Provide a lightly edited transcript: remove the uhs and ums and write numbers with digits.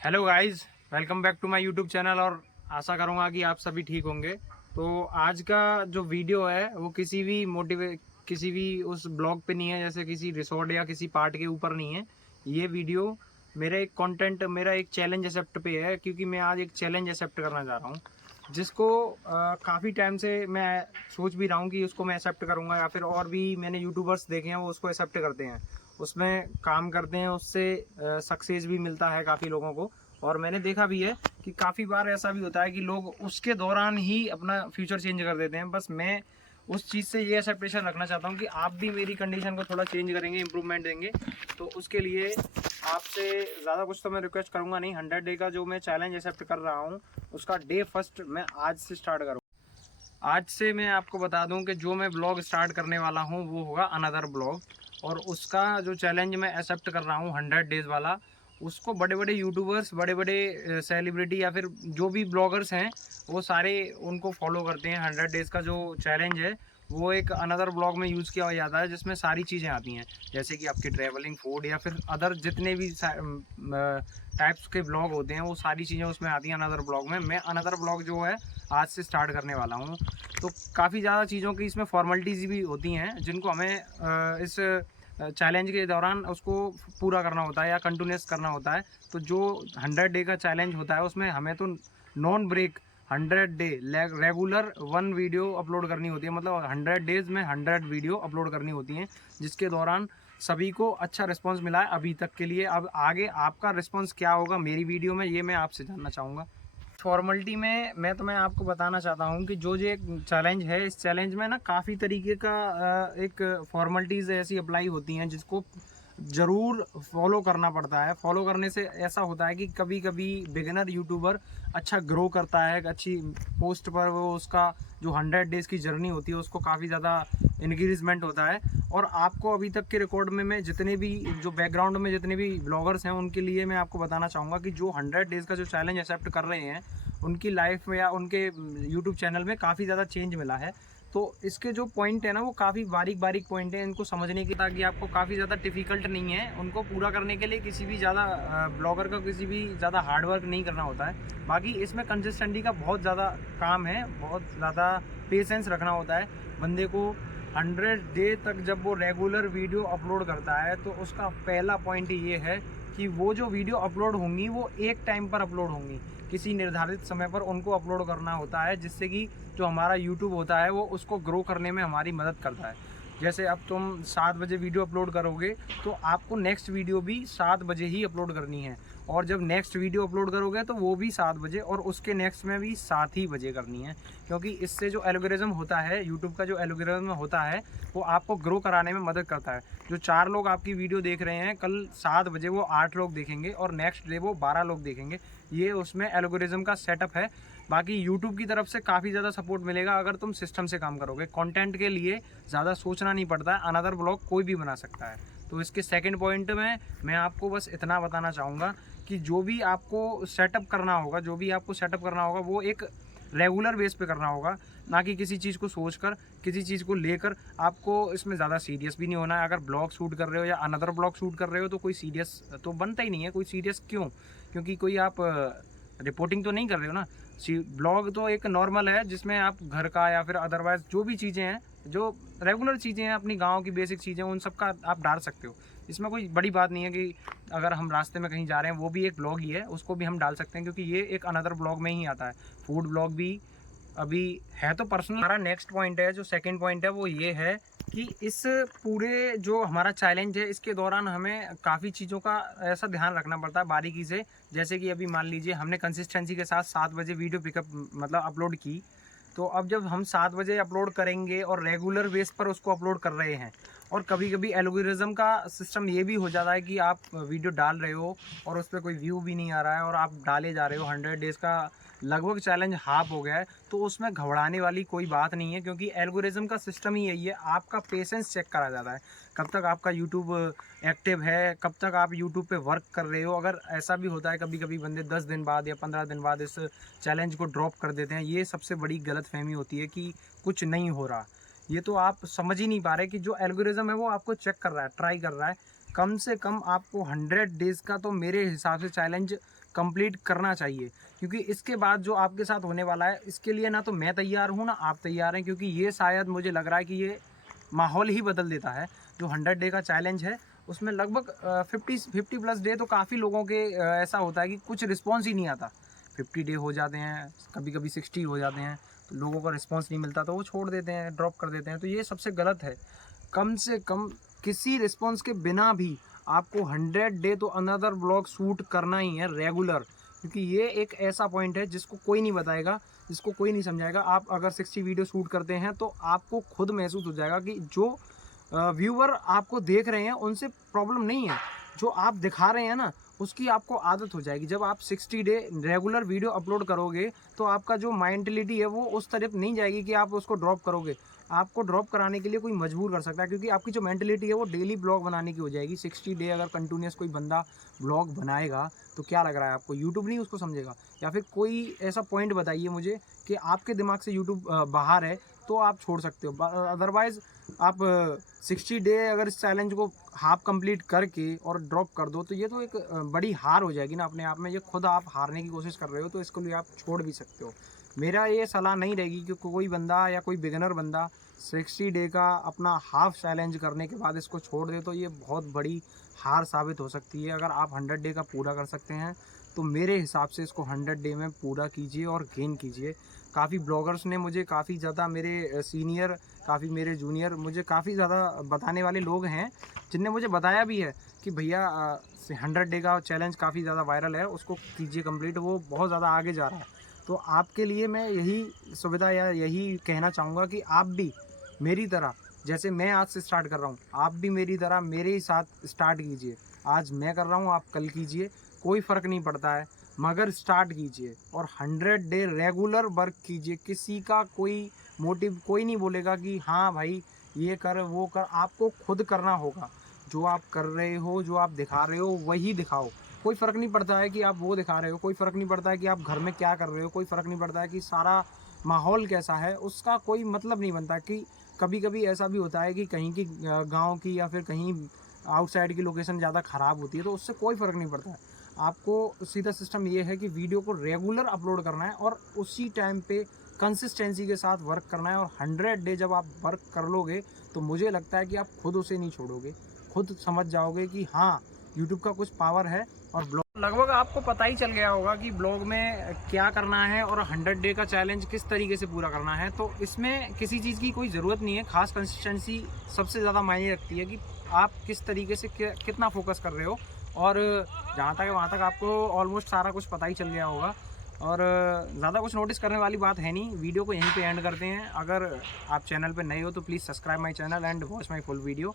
Hello guys, welcome back to my YouTube channel. और आशा करूंगा कि आप सभी ठीक होंगे। तो आज का जो वीडियो है वो किसी भी उस ब्लॉग पे नहीं है, जैसे किसी रिसोर्ट या किसी पार्ट के ऊपर नहीं है। ये वीडियो मेरा एक चैलेंज एक्सेप्ट पे है, क्योंकि मैं आज एक चैलेंज एक्सेप्ट करना चाह रहा हूँ, जिसको काफ़ी टाइम से मैं सोच भी रहा हूँ कि उसको मैं एक्सेप्ट करूँगा, या फिर और भी मैंने यूट्यूबर्स देखे हैं वो उसको एक्सेप्ट करते हैं, उसमें काम करते हैं, उससे सक्सेस भी मिलता है काफ़ी लोगों को। और मैंने देखा भी है कि काफ़ी बार ऐसा भी होता है कि लोग उसके दौरान ही अपना फ्यूचर चेंज कर देते हैं। बस मैं उस चीज़ से ये एक्सपेक्टेशन रखना चाहता हूँ कि आप भी मेरी कंडीशन को थोड़ा चेंज करेंगे, इंप्रूवमेंट देंगे। तो उसके लिए आपसे ज़्यादा कुछ तो मैं रिक्वेस्ट करूँगा नहीं। 100 डे का जो मैं चैलेंज एक्सेप्ट कर रहा हूँ, उसका डे फर्स्ट मैं आज से स्टार्ट करूँ। आज से मैं आपको बता दूं कि जो मैं ब्लॉग स्टार्ट करने वाला हूं वो होगा अनदर ब्लॉग। और उसका जो चैलेंज मैं एक्सेप्ट कर रहा हूं 100 डेज वाला, उसको बड़े बड़े यूट्यूबर्स, बड़े बड़े सेलिब्रिटी या फिर जो भी ब्लॉगर्स हैं वो सारे उनको फॉलो करते हैं। 100 डेज का जो चैलेंज है वो एक अनदर ब्लॉग में यूज़ किया जाता है, जिसमें सारी चीज़ें आती हैं, जैसे कि आपकी ट्रैवलिंग, फूड या फिर अदर जितने भी टाइप्स के ब्लॉग होते हैं वो सारी चीज़ें उसमें आती हैं अनदर ब्लॉग में। मैं अनदर ब्लॉग जो है आज से स्टार्ट करने वाला हूँ। तो काफ़ी ज़्यादा चीज़ों की इसमें फॉर्मेलिटीज़ भी होती हैं, जिनको हमें इस चैलेंज के दौरान उसको पूरा करना होता है या कंटिन्यूस करना होता है। तो जो 100 डे का चैलेंज होता है उसमें हमें तो non break 100 day regular 1 video upload करनी होती है। मतलब 100 डेज में 100 वीडियो अपलोड करनी होती हैं, जिसके दौरान सभी को अच्छा रिस्पॉन्स मिला है अभी तक के लिए। अब आगे आपका रिस्पॉन्स क्या होगा मेरी वीडियो में, ये मैं आपसे जानना चाहूँगा। फॉर्मेलिटी में मैं तुम्हें आपको बताना चाहता हूँ कि जो ये चैलेंज है, इस चैलेंज में ना काफ़ी तरीके का एक फॉर्मेलिटीज़ ऐसी अप्लाई होती हैं जिसको ज़रूर फॉलो करना पड़ता है। फॉलो करने से ऐसा होता है कि कभी कभी बिगिनर यूट्यूबर अच्छा ग्रो करता है, एक अच्छी पोस्ट पर वो उसका जो 100 डेज़ की जर्नी होती है उसको काफ़ी ज़्यादा इंक्रीजमेंट होता है। और आपको अभी तक के रिकॉर्ड में मैं जितने भी जो बैकग्राउंड में जितने भी ब्लॉगर्स हैं उनके लिए मैं आपको बताना चाहूँगा कि जो 100 डेज़ का जो चैलेंज एक्सेप्ट कर रहे हैं उनकी लाइफ में या उनके यूट्यूब चैनल में काफ़ी ज़्यादा चेंज मिला है। तो इसके जो पॉइंट है ना वो काफ़ी बारीक बारीक पॉइंट है, इनको समझने की, ताकि आपको काफ़ी ज़्यादा डिफ़िकल्ट नहीं है उनको पूरा करने के लिए। किसी भी ज़्यादा ब्लॉगर का किसी भी ज़्यादा हार्ड वर्क नहीं करना होता है। बाकी इसमें कंसिस्टेंसी का बहुत ज़्यादा काम है, बहुत ज़्यादा पेशेंस रखना होता है बंदे को। 100 डे तक जब वो रेगुलर वीडियो अपलोड करता है तो उसका पहला पॉइंट ये है कि वो जो वीडियो अपलोड होंगी वो एक टाइम पर अपलोड होंगी, किसी निर्धारित समय पर उनको अपलोड करना होता है, जिससे कि जो हमारा यूट्यूब होता है वो उसको ग्रो करने में हमारी मदद करता है। जैसे अब तुम 7 बजे वीडियो अपलोड करोगे तो आपको नेक्स्ट वीडियो भी 7 बजे ही अपलोड करनी है, और जब नेक्स्ट वीडियो अपलोड करोगे तो वो भी 7 बजे, और उसके नेक्स्ट में भी 7 ही बजे करनी है। क्योंकि इससे जो एल्गोरिज्म होता है, यूट्यूब का जो एल्गोरिज्म होता है, वो आपको ग्रो कराने में मदद करता है। जो 4 लोग आपकी वीडियो देख रहे हैं, कल 7 बजे वो 8 लोग देखेंगे और नेक्स्ट डे वो 12 लोग देखेंगे। ये उसमें एल्गोरिज्म का सेटअप है। बाकी यूट्यूब की तरफ से काफ़ी ज़्यादा सपोर्ट मिलेगा अगर तुम सिस्टम से काम करोगे। कंटेंट के लिए ज़्यादा सोचना नहीं पड़ता है, अनदर ब्लॉग कोई भी बना सकता है। तो इसके सेकंड पॉइंट में मैं आपको बस इतना बताना चाहूँगा कि जो भी आपको सेटअप करना होगा, वो एक रेगुलर बेस पे करना होगा, ना कि किसी चीज़ को सोचकर, किसी चीज़ को लेकर आपको इसमें ज़्यादा सीरियस भी नहीं होना है। अगर ब्लॉग शूट कर रहे हो या अनदर ब्लॉग शूट कर रहे हो तो कोई सीरियस तो बनता ही नहीं है। कोई सीरियस क्यों? क्योंकि कोई आप रिपोर्टिंग तो नहीं कर रहे हो ना। ब्लॉग तो एक नॉर्मल है जिसमें आप घर का या फिर अदरवाइज जो भी चीज़ें हैं, जो रेगुलर चीज़ें हैं, अपनी गाँव की बेसिक चीज़ें, उन सब का आप डाल सकते हो। इसमें कोई बड़ी बात नहीं है कि अगर हम रास्ते में कहीं जा रहे हैं वो भी एक ब्लॉग ही है, उसको भी हम डाल सकते हैं, क्योंकि ये एक अनदर ब्लॉग में ही आता है। फूड ब्लॉग भी अभी है तो पर्सनल। हमारा नेक्स्ट पॉइंट है, जो सेकंड पॉइंट है, वो ये है कि इस पूरे जो हमारा चैलेंज है इसके दौरान हमें काफ़ी चीज़ों का ऐसा ध्यान रखना पड़ता है बारीकी से। जैसे कि अभी मान लीजिए हमने कंसिस्टेंसी के साथ 7 बजे वीडियो पिकअप मतलब अपलोड की, तो अब जब हम 7 बजे अपलोड करेंगे और रेगुलर बेस पर उसको अपलोड कर रहे हैं, और कभी कभी एल्गोरिज्म का सिस्टम ये भी हो जाता है कि आप वीडियो डाल रहे हो और उस पर कोई व्यू भी नहीं आ रहा है और आप डाले जा रहे हो, 100 डेज़ का लगभग चैलेंज हाफ हो गया है, तो उसमें घबराने वाली कोई बात नहीं है, क्योंकि एल्गोरिज्म का सिस्टम ही यही है। आपका पेशेंस चेक करा जाता है, कब तक आपका यूट्यूब एक्टिव है, कब तक आप यूट्यूब पे वर्क कर रहे हो। अगर ऐसा भी होता है कभी कभी बंदे 10 दिन बाद या 15 दिन बाद इस चैलेंज को ड्रॉप कर देते हैं, ये सबसे बड़ी गलतफहमी होती है कि कुछ नहीं हो रहा। ये तो आप समझ ही नहीं पा रहे कि जो एल्गोरिज्म है वो आपको चेक कर रहा है, ट्राई कर रहा है कम से कम आपको 100 डेज़ का तो मेरे हिसाब से चैलेंज कंप्लीट करना चाहिए, क्योंकि इसके बाद जो आपके साथ होने वाला है इसके लिए ना तो मैं तैयार हूँ ना आप तैयार हैं, क्योंकि ये शायद मुझे लग रहा है कि ये माहौल ही बदल देता है। जो 100 डे का चैलेंज है उसमें लगभग 50 प्लस डे तो काफ़ी लोगों के ऐसा होता है कि कुछ रिस्पॉन्स ही नहीं आता। 50 डे हो जाते हैं, कभी कभी 60 हो जाते हैं, तो लोगों का रिस्पॉन्स नहीं मिलता तो वो छोड़ देते हैं, ड्रॉप कर देते हैं, तो ये सबसे गलत है। कम से कम किसी रिस्पॉन्स के बिना भी आपको 100 डे तो अनदर ब्लॉग शूट करना ही है रेगुलर, क्योंकि ये एक ऐसा पॉइंट है जिसको कोई नहीं बताएगा, जिसको कोई नहीं समझाएगा। आप अगर 60 वीडियो शूट करते हैं तो आपको खुद महसूस हो जाएगा कि जो व्यूअर आपको देख रहे हैं उनसे प्रॉब्लम नहीं है, जो आप दिखा रहे हैं ना उसकी आपको आदत हो जाएगी। जब आप 60 डे रेगुलर वीडियो अपलोड करोगे तो आपका जो मेंटलिटी है वो उस तरफ नहीं जाएगी कि आप उसको ड्रॉप करोगे। आपको ड्रॉप कराने के लिए कोई मजबूर कर सकता है, क्योंकि आपकी जो मेंटलिटी है वो डेली ब्लॉग बनाने की हो जाएगी। 60 डे अगर कंटिन्यूस कोई बंदा ब्लॉग बनाएगा तो क्या लग रहा है आपको, यूट्यूब नहीं उसको समझेगा? या फिर कोई ऐसा पॉइंट बताइए मुझे कि आपके दिमाग से यूट्यूब बाहर है तो आप छोड़ सकते हो। अदरवाइज़ आप 60 डे अगर इस चैलेंज को हाफ कंप्लीट करके और ड्रॉप कर दो तो ये तो एक बड़ी हार हो जाएगी ना अपने आप में। ये खुद आप हारने की कोशिश कर रहे हो, तो इसको लिए आप छोड़ भी सकते हो। मेरा ये सलाह नहीं रहेगी कि कोई बंदा या कोई बिगिनर बंदा 60 डे का अपना हाफ चैलेंज करने के बाद इसको छोड़ दे, तो ये बहुत बड़ी हार साबित हो सकती है। अगर आप 100 डे का पूरा कर सकते हैं तो मेरे हिसाब से इसको 100 डे में पूरा कीजिए और गेन कीजिए। काफ़ी ब्लॉगर्स ने मुझे काफ़ी ज़्यादा, मेरे सीनियर, काफ़ी मेरे जूनियर, मुझे काफ़ी ज़्यादा बताने वाले लोग हैं जिनने मुझे बताया भी है कि भैया 100 डे का चैलेंज काफ़ी ज़्यादा वायरल है, उसको कीजिए कंप्लीट, वो बहुत ज़्यादा आगे जा रहा है। तो आपके लिए मैं यही सुविधा या यही कहना चाहूँगा कि आप भी मेरी तरह, जैसे मैं आज से स्टार्ट कर रहा हूँ, आप भी मेरी तरह मेरे ही साथ स्टार्ट कीजिए। आज मैं कर रहा हूँ, आप कल कीजिए, कोई फ़र्क नहीं पड़ता है, मगर स्टार्ट कीजिए और 100 डे रेगुलर वर्क कीजिए। किसी का कोई मोटिव कोई नहीं बोलेगा कि हाँ भाई ये कर वो कर, आपको खुद करना होगा। जो आप कर रहे हो, जो आप दिखा रहे हो वही दिखाओ। कोई फ़र्क नहीं पड़ता है कि आप वो दिखा रहे हो, कोई फ़र्क नहीं पड़ता है कि आप घर में क्या कर रहे हो, कोई फ़र्क नहीं पड़ता है कि सारा माहौल कैसा है, उसका कोई मतलब नहीं बनता। कि कभी कभी ऐसा भी होता है कि कहीं की गाँव की या फिर कहीं आउटसाइड की लोकेशन ज़्यादा ख़राब होती है, तो उससे कोई फ़र्क नहीं पड़ता है। आपको सीधा सिस्टम ये है कि वीडियो को रेगुलर अपलोड करना है और उसी टाइम पे कंसिस्टेंसी के साथ वर्क करना है। और 100 डे जब आप वर्क कर लोगे तो मुझे लगता है कि आप खुद उसे नहीं छोड़ोगे, खुद समझ जाओगे कि हाँ यूट्यूब का कुछ पावर है। और ब्लॉग लगभग आपको पता ही चल गया होगा कि ब्लॉग में क्या करना है और 100 डे का चैलेंज किस तरीके से पूरा करना है। तो इसमें किसी चीज़ की कोई ज़रूरत नहीं है, खास कंसिस्टेंसी सबसे ज़्यादा मायने रखती है कि आप किस तरीके से कितना फोकस कर रहे हो। और जहाँ तक है वहाँ तक आपको ऑलमोस्ट सारा कुछ पता ही चल गया होगा, और ज़्यादा कुछ नोटिस करने वाली बात है नहीं। वीडियो को यहीं पे एंड करते हैं। अगर आप चैनल पे नए हो तो please subscribe my channel and watch my full video.